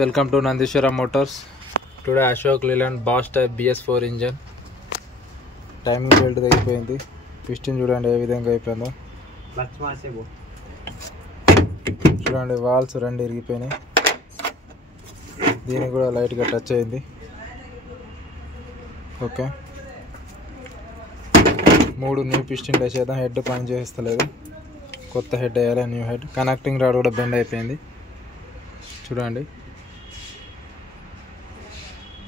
Welcome to Nandishwara Motors. Today Ashok Leyland Bosch type BS4 engine. Timing belt అయిపోయింది. Piston చూడండి ఏ విధంగా అయిపోయిందో. చూడండి వాల్స్ రెండు ఇరిగిపోయినాయి. దీనికి కూడా లైట్ గా టచ్ అయింది. ఓకే. 3 న్యూ పిస్టన్ వేసేద్దాం. హెడ్ పని చేస్తలేదు. కొత్త హెడ్ వేయాలి, న్యూ హెడ్. కనెక్టింగ్ రాడ్ కూడా బెండ్ అయిపోయింది. చూడండి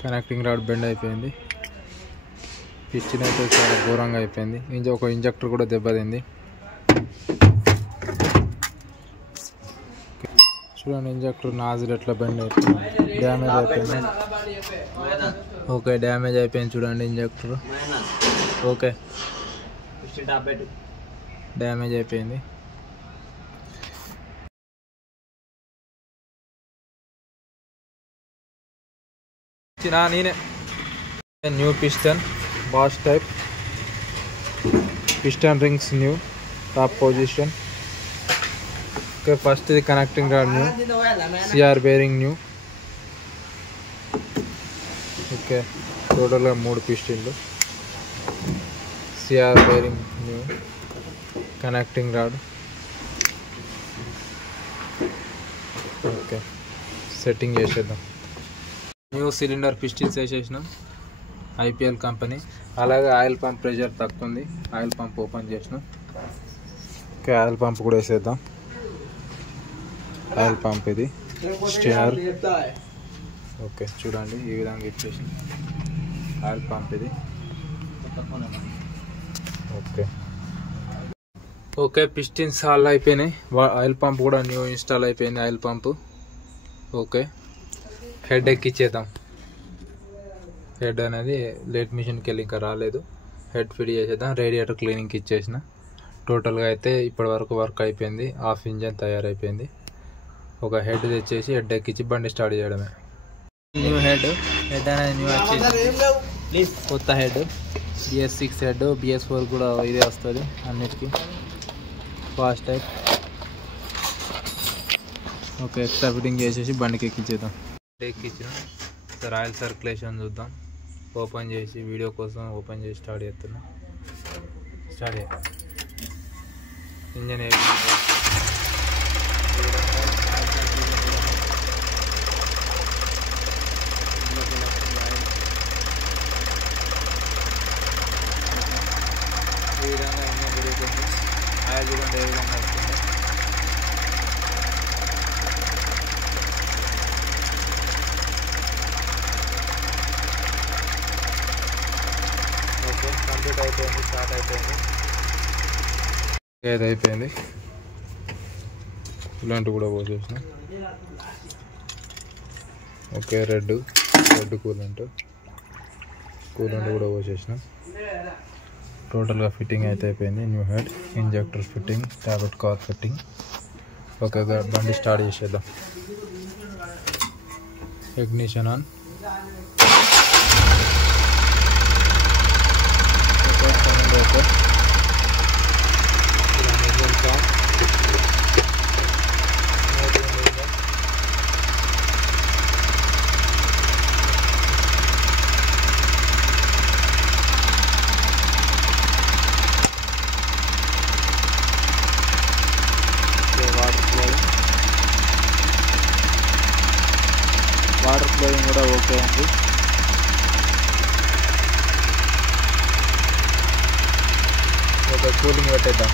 కనెక్టింగ్ రాడ్ బెండ్ అయిపోయింది. పిస్టన్ అయితే చాలా ఘోరంగా అయిపోయింది. ఒక ఇంజెక్టర్ కూడా దెబ్బతింది. చూడండి ఇంజెక్టర్ నాజిల్ ఎట్లా బెండ్ అయిపోయింది, డ్యామేజ్ అయిపోయింది. ఓకే డ్యామేజ్ అయిపోయింది. చూడండి ఇంజెక్టర్ ఓకే డ్యామేజ్ అయిపోయింది. నేనే new piston Bosch type piston rings new top position. Okay first ఇది connecting rod new, CR bearing new. Okay టోటల్గా 3 పిస్టన్లు, CR bearing new, connecting rod. Okay setting చేసేద్దాం. New cylinder pistons వేసేసినాం, IPL company. అలాగే oil pump pressure తక్కువ ఉంది, oil pump open చేసినాం. Okay oil pump కూడా వేసేద్దాం. ఆయిల్ పంప్ ఇది స్టియర్. ఓకే చూడండి ఈ విధంగా ఇచ్చేసి ఆయిల్ పంప్ ఇది. ఓకే ఓకే పిస్టన్స్ ఆల్ అయిపోయినాయి. ఆయిల్ పంప్ కూడా న్యూ ఇన్స్టాల్ అయిపోయింది ఆయిల్ పంప్. ఓకే హెడ్ ఎక్కిచ్చేద్దాం. హెడ్ అనేది లేట్ మిషన్కి వెళ్ళి ఇంకా రాలేదు. హెడ్ ఫిట్ చేసేద్దాం. రేడియేటర్ క్లీనింగ్కి ఇచ్చేసిన. టోటల్గా అయితే ఇప్పటి వరకు వర్క్ అయిపోయింది. హాఫ్ ఇంజన్ తయారైపోయింది. ఒక హెడ్ తెచ్చేసి హెడ్ ఎక్కించి బండి స్టార్ట్ చేయడమే. న్యూ హెడ్ అనేది న్యూ వచ్చేసి కొత్త హెడ్ BS6 హెడ్. BS4 కూడా ఇదే వస్తుంది అన్నిటికీ. Fast type. Okay extra fitting చేసేసి బండికి ఎక్కించేద్దాం. ఎక్కించిన సార్ ఆయిల్ సర్క్యులేషన్ చూద్దాం. ఓపెన్ చేసి వీడియో కోసం ఓపెన్ చేసి స్టార్ట్ చేస్తున్నా. స్టార్ట్ ఇంజన్ ఈ విధంగా ఇంజన్ తిరుగుతుంది. ఆయిల్ చూడండి ఏ విధంగా వస్తుంది. ఓకే కంప్లీట్ అయిపోయింది, స్టార్ట్ అయిపోయింది. ఏది అయిపోయింది. ఇలాంటి కూడా పోసేసిన. ఓకే రెడ్ కూలెంట్ కూడా పోసేసిన. టోటల్గా ఫిట్టింగ్ అయితే అయిపోయింది. New head, injector fitting, tablet cover fitting. Okay బండి స్టార్ట్ చేసేద్దాం. Ignition on. Okay water flowing కూడా ఓకే అండి. ఓకే కూలింగ్ పెట్టేద్దాం.